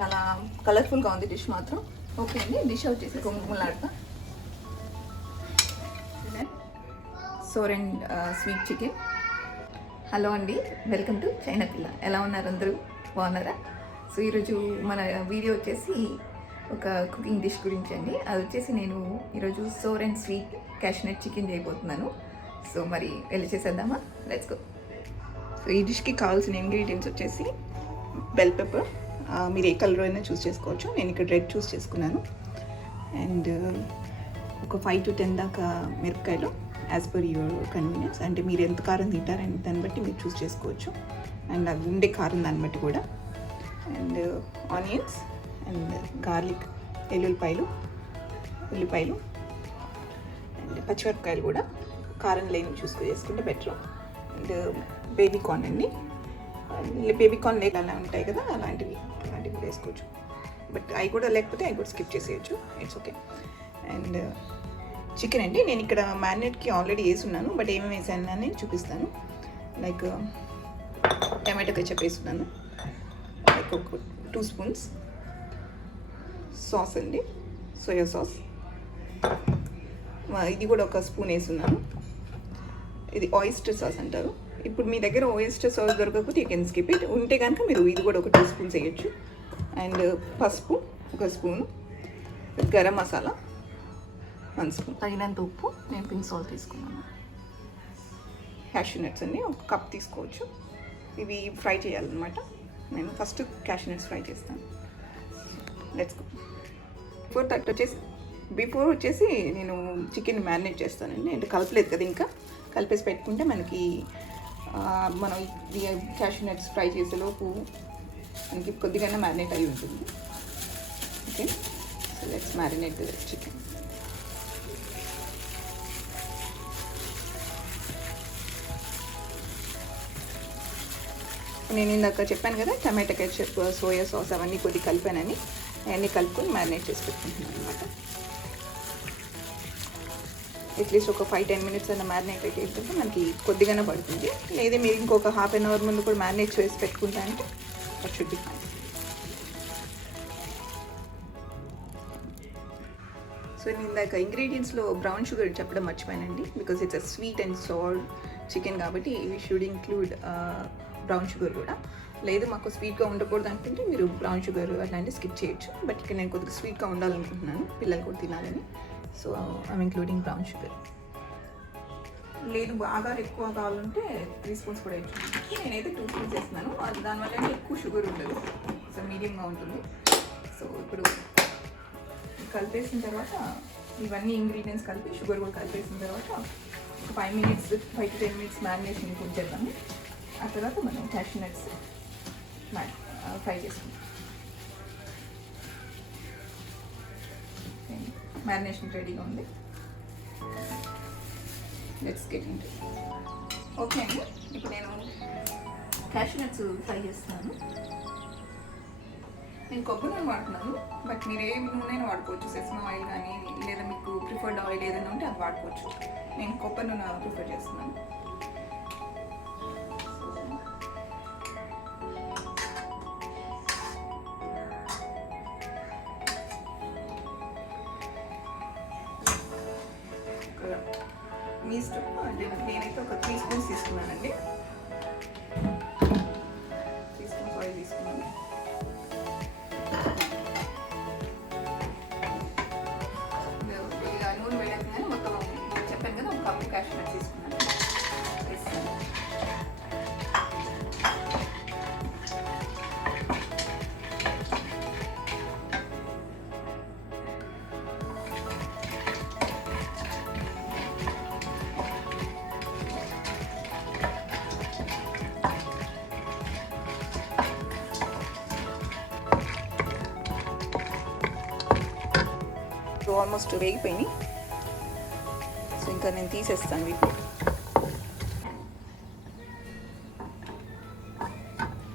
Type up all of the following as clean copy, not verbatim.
చాలా కలర్ఫుల్గా ఉంది డిష్ మాత్రం. ఓకే అండి, డిష్ అవుట్ చేసి గుమ్మలాడతా. Sour and sweet chicken. Hello అండి, వెల్కమ్ టు చైనా పిల్ల. ఎలా ఉన్నారు అందరూ? బాగున్నారా? సో ఈరోజు మన వీడియో వచ్చేసి ఒక కుకింగ్ డిష్ గురించి అండి. అది వచ్చేసి నేను ఈరోజు సోర్ అండ్ స్వీట్ క్యాష్నట్ చికెన్ చేయబోతున్నాను. సో మరి వెళ్ళి చేసేద్దామా? Let's go. సో ఈ డిష్కి కావాల్సిన ఇంగ్రీడియంట్స్ వచ్చేసి బెల్ పెప్పర్, మీరు ఏ కలర్ అయినా చూస్ చేసుకోవచ్చు. నేను ఇక్కడ రెడ్ చూస్ చేసుకున్నాను. అండ్ ఒక 5 to 10 దాకా మిరపకాయలు, యాజ్ పర్ యువర్ కన్వీనియన్స్. అంటే మీరు ఎంత కారం తింటారని దాన్ని బట్టి మీరు చూస్ చేసుకోవచ్చు. అండ్ అది ఉండే కారం దాన్ని బట్టి కూడా. అండ్ ఆనియన్స్ అండ్ గార్లిక్, ఉల్లిపాయలు అండ్ పచ్చిమిరపకాయలు కూడా కారం లేని చేసుకుంటే బెటర్. అండ్ బేబీ కార్న్ అండి. బేబీ కార్న్ అలా ఉంటాయి కదా, అలాంటివి వేసుకోవచ్చు. బట్ అవి కూడా లేకపోతే అవి కూడా స్కిప్ చేసేయచ్చు, ఇట్స్ ఓకే. అండ్ చికెన్ అండి, నేను ఇక్కడ మ్యారినేట్కి ఆల్రెడీ వేసున్నాను. బట్ ఏమేమి వేసాను నేను చూపిస్తాను. లైక్ టమాటో కెచప్ వేస్తున్నాను, లైక్ ఒక 2 స్పూన్స్. సాస్ అండి, సోయా సాస్, ఇది కూడా ఒక స్పూన్ వేస్తున్నాను. ఇది ఆయిస్టర్ సాస్ అంటారు. ఇప్పుడు మీ దగ్గర ఆయిస్టర్ సాస్ దొరకకపోతే యూ కెన్ స్కిప్ ఇట్. ఉంటే కనుక మీరు ఇది కూడా ఒక 2 స్పూన్స్ వేయచ్చు. అండ్ పసుపు 1 స్పూన్, గరం మసాలా 1 స్పూన్, తగినంత ఉప్పు. నేను పింక్ సాల్ట్ తీసుకున్నాను. క్యాష్యూ నట్స్ అండి, 1 కప్ తీసుకోవచ్చు. ఇవి ఫ్రై చేయాలన్నమాట. నేను ఫస్ట్ క్యాష్యూ నట్స్ ఫ్రై చేస్తాను. Let's go. బిఫోర్ వచ్చేసి నేను చికెన్ మ్యారినేట్ చేస్తానండి. అంటే కలపలేదు కదా, ఇంకా కలిపేసి పెట్టుకుంటే మనకి మనం క్యాష్యూ నట్స్ ఫ్రై చేసేలోపు మనకి కొద్దిగా మ్యారినేట్ అయి ఉంటుంది. Okay, so let's marinate the chicken. నేను ఇందాక చెప్పాను కదా, టమాటా కెచప్, సోయా సాస్ అవన్నీ కొద్దిగా కలిపానని. అవన్నీ కలుపుకొని మ్యారినేట్ చేసి పెట్టుకుంటున్నాను అనమాట. అట్లీస్ట్ ఒక 5-10 మినిట్స్ అన్న మ్యారినేట్ అయితే ఏంటంటే మనకి కొద్దిగానే పడుతుంది. లేదా మీరు ఇంకొక హాఫ్ అన్ అవర్ ముందు కూడా మ్యారినేట్ చేసి పెట్టుకుంటా అంటే that should be fine. So నేను ఇందాక ఇంగ్రీడియంట్స్లో బ్రౌన్ షుగర్ చెప్పడం మర్చిపోయానండి. Because it's a sweet and salt chicken కాబట్టి we should include brown sugar కూడా. లేదు మాకు స్వీట్గా ఉండకూడదు అనుకుంటే మీరు బ్రౌన్ షుగర్ అట్లాంటివి స్కిప్ చేయొచ్చు. బట్ ఇక్కడ నేను కొద్దిగా స్వీట్గా ఉండాలనుకుంటున్నాను, పిల్లలు కూడా తినాలని. So I'm including brown sugar. లేదు బాగా ఎక్కువ కావాలంటే 3 స్పూన్స్ కూడా వేయచ్చు. నేనైతే 2 స్పూన్స్ వేస్తున్నాను. దానివల్ల ఎక్కువ షుగర్ ఉండదు, సో మీడియంగా ఉంటుంది. సో ఇప్పుడు కలిపేసిన తర్వాత ఇవన్నీ ఇంగ్రీడియంట్స్ కలిపి షుగర్ కూడా కలిపేసిన తర్వాత 5 to 10 మినిట్స్ మ్యారినేషన్ ఉంచేద్దాము. ఆ తర్వాత మనం క్యాష్యూ నట్స్ ఫ్రై చేసుకుంటాం. మ్యారినేషన్ రెడీగా ఉంది. Let's get into. ఓకే అండి, ఇప్పుడు నేను క్యాష్యూ నట్స్ ఫ్రై చేస్తున్నాను. నేను కొబ్బరి నూనె వాడుతున్నాను. బట్ మీరు ఏ నూనె వాడుకోవచ్చు, సెసమా ఆయిల్ కానీ, లేదా మీకు ప్రిఫర్డ్ ఆయిల్ ఏదైనా ఉంటే అది వాడుకోవచ్చు. నేను కొబ్బరి నూనె ప్రిఫర్ చేస్తున్నాను. మీ ఇష్టం. నేనైతే ఒక 3 స్పూన్స్ తీసుకున్నానండి. 3 స్పూన్స్ ఆయిల్ తీసుకున్నాను. ఇలా నూనె వేయగానే మొత్తం చెప్పాను కదా, 1 కప్పు క్యాష్యూ నట్స్ తీసుకున్నాను. ఆల్మోస్ట్ వేగిపోయినాయి. సో ఇంకా నేను తీసేస్తాను వీటిని.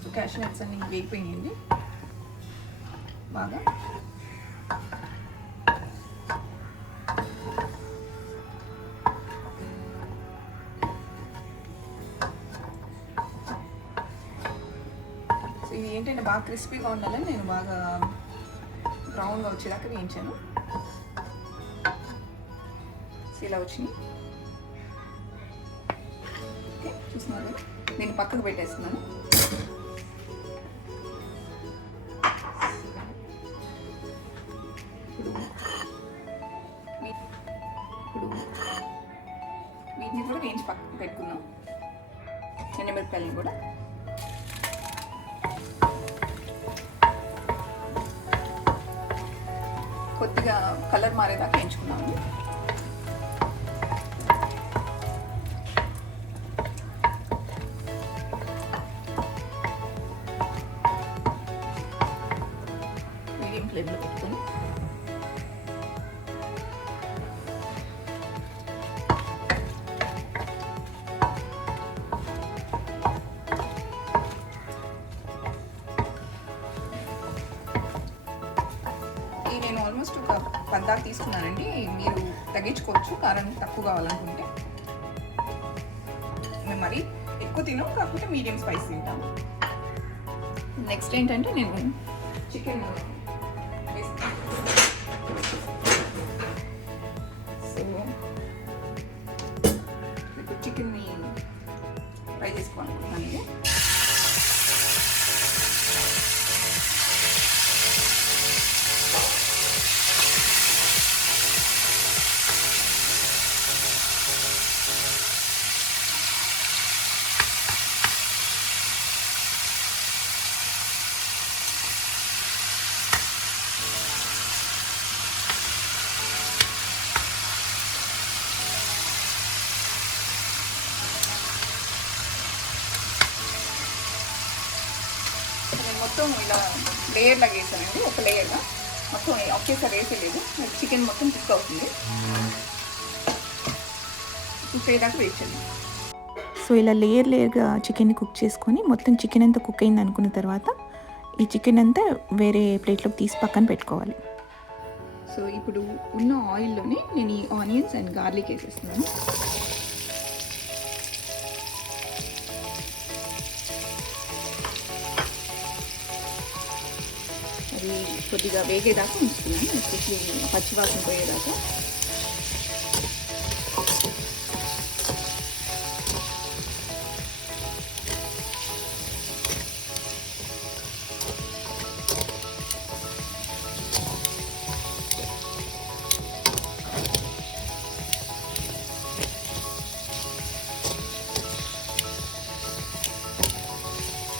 సో క్యాష్యూ నట్స్ అన్ని వేగిపోయినాయండి బాగా. సో ఇవి ఏంటంటే బాగా క్రిస్పీగా ఉండాలని నేను బాగా బ్రౌన్గా వచ్చేదాకా వేయించాను. ఇలా వచ్చినాయి. ఓకే, చూస్తున్నారు కదా, నేను పక్కకు పెట్టేస్తున్నాను. ఇప్పుడు వీటిని కూడా వేయించి పక్కకు పెట్టుకుందాం. ఎండుమిరపకాయలను కూడా కొద్దిగా కలర్ మారేదాకా వేయించుకున్నాము. మీడియం ఫ్లేమ్లో పెట్టుకొని నేను ఆల్మోస్ట్ ఒక 10 తీసుకున్నానండి. మీరు తగ్గించుకోవచ్చు కారం తక్కువ కావాలనుకుంటే. మేము మరీ ఎక్కువ తినాం, కాకపోతే మీడియం స్పైస్ తింటాం. నెక్స్ట్ ఏంటంటే నేను చికెన్ ఇప్పుడు చికెన్ని ఫ్రై చేసుకోవాలనుకుంటున్నాను. ఇది మొత్తం ఇలా లేయర్ లాగా వేసానండి. ఒక లేయర్గా మొత్తం ఒకేసారి వేసేలేదు. చికెన్ మొత్తం కుక్ అవుతుంది. కుక్ అయ్యేదాకా వేయించండి. సో ఇలా లేయర్గా చికెన్ని కుక్ చేసుకొని మొత్తం చికెన్ అంతా కుక్ అయింది అనుకున్న తర్వాత ఈ చికెన్ అంతా వేరే ప్లేట్లోకి తీసి పక్కన పెట్టుకోవాలి. సో ఇప్పుడు ఉన్న ఆయిల్లోనే నేను ఈ ఆనియన్స్ అండ్ గార్లిక్ వేసేస్తున్నాను. అది కొద్దిగా వేగేదాకా ఉంచుతున్నాను, ఎస్పెషలీ పచ్చివాసన పోయేదాకా.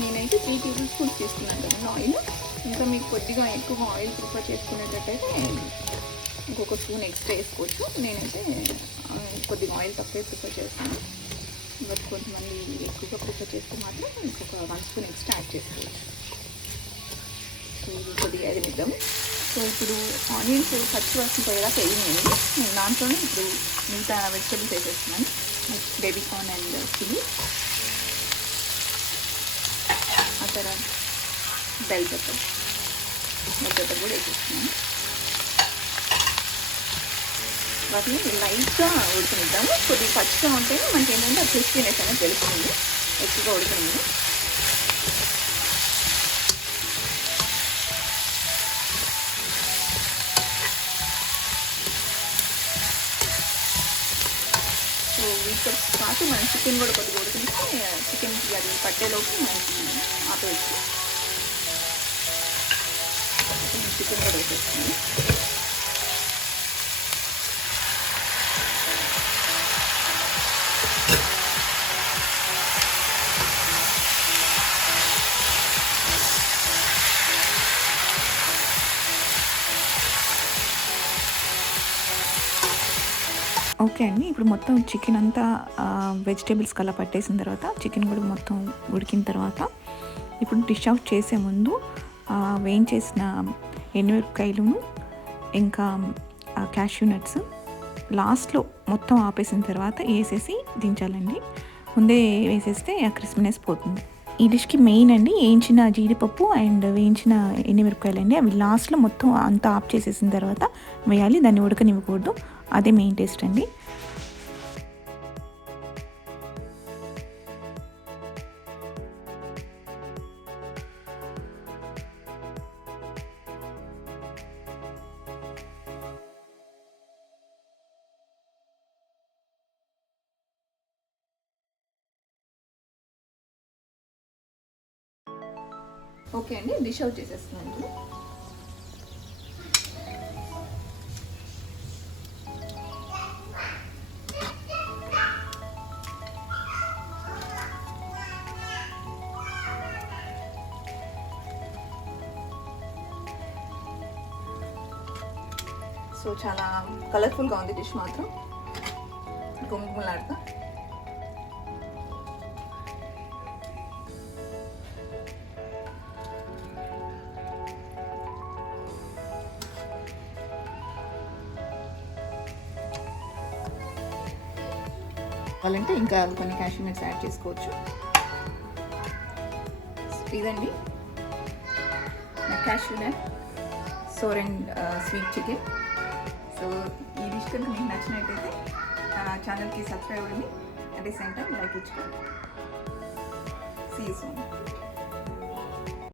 నేనైతే 3 టేబుల్ స్పూన్స్ తీసుకున్నాను కదండి ఆయిల్. ఇంకా మీకు కొద్దిగా ఎక్కువ ఆయిల్ ప్రిఫర్ చేసుకునేటట్టయితే ఇంకొక స్పూన్ ఎక్స్ట్రా వేసుకోవచ్చు. నేనైతే కొద్దిగా ఆయిల్ తక్కువే ప్రిఫర్ చేస్తాను. బట్ కొంతమంది ఎక్కువగా ప్రిఫర్ చేస్తే మాత్రం ఇంకొక 1 స్పూన్ ఎక్స్ట్రా యాడ్ చేసుకోవచ్చు. సో ఇది కొద్దిగా ఎదిమిద్దాం. సో ఇప్పుడు ఆనియన్స్ పచ్చివాసన పోయేదాకా వేయనండి. నేను దాంట్లోనే ఇప్పుడు మిగతా వెజిటబుల్స్ వేసేస్తున్నాను. బేబీ కార్న్ అండ్ చిల్లీ, ఆ తర్వాత బెల్ పెప్పర్ కూడా వేసేస్తున్నాను. వాటిని లైట్గా ఉడకనిద్దాము. కొద్దిగా పచ్చిగా ఉంటేనే మనకి ఏంటంటే ఆ క్రిస్పీనెస్ అనేది తెలుస్తుంది. ఎక్కువగా ఉడకనిది. సో వీటితో పాటు మనం చికెన్ కూడా కొద్దిగా ఉడికిస్తే చికెన్కి అది పట్టేలోపు మనకి ఆపేయచ్చు. చికెన్ కూడా వేసేస్తున్నాను. ఓకే అండి, ఇప్పుడు మొత్తం చికెన్ అంతా వెజిటేబుల్స్ కల్లా పట్టేసిన తర్వాత చికెన్ కూడా మొత్తం ఉడికిన తర్వాత ఇప్పుడు డిష్ అవుట్ చేసే ముందు వేయించేసిన ఎండుమిరపకాయలను ఇంకా క్యాష్యూ నట్స్ లాస్ట్లో మొత్తం ఆపేసిన తర్వాత వేసేసి దించాలండి. ముందే వేసేస్తే ఆ క్రిస్పీనెస్ పోతుంది. ఈ డిష్కి మెయిన్ అండి వేయించిన జీడిపప్పు అండ్ వేయించిన ఎండుమిరపకాయలు అండి. అవి లాస్ట్లో మొత్తం అంతా ఆఫ్ చేసేసిన తర్వాత వేయాలి. దాన్ని ఉడకనివ్వకూడదు. అదే మెయిన్ టేస్ట్ అండి. ఓకే అండి, డిష్ అవుట్ చేసేస్తున్నాను ఇప్పుడు. సో చాలా కలర్ఫుల్గా ఉంది డిష్ మాత్రం, గుమగుమలాడుతా. కావాలంటే ఇంకా కొన్ని క్యాష్యూ నట్స్ యాడ్ చేసుకోవచ్చు. ఇదండి నా cashew nut sour and sweet chicken. So ఈ డిష్ కనుక మీకు నచ్చినట్టయితే నా ఛానల్కి సబ్స్క్రైబ్ అవ్వండి, at the same time like ఇచ్చుకోండి. See you soon.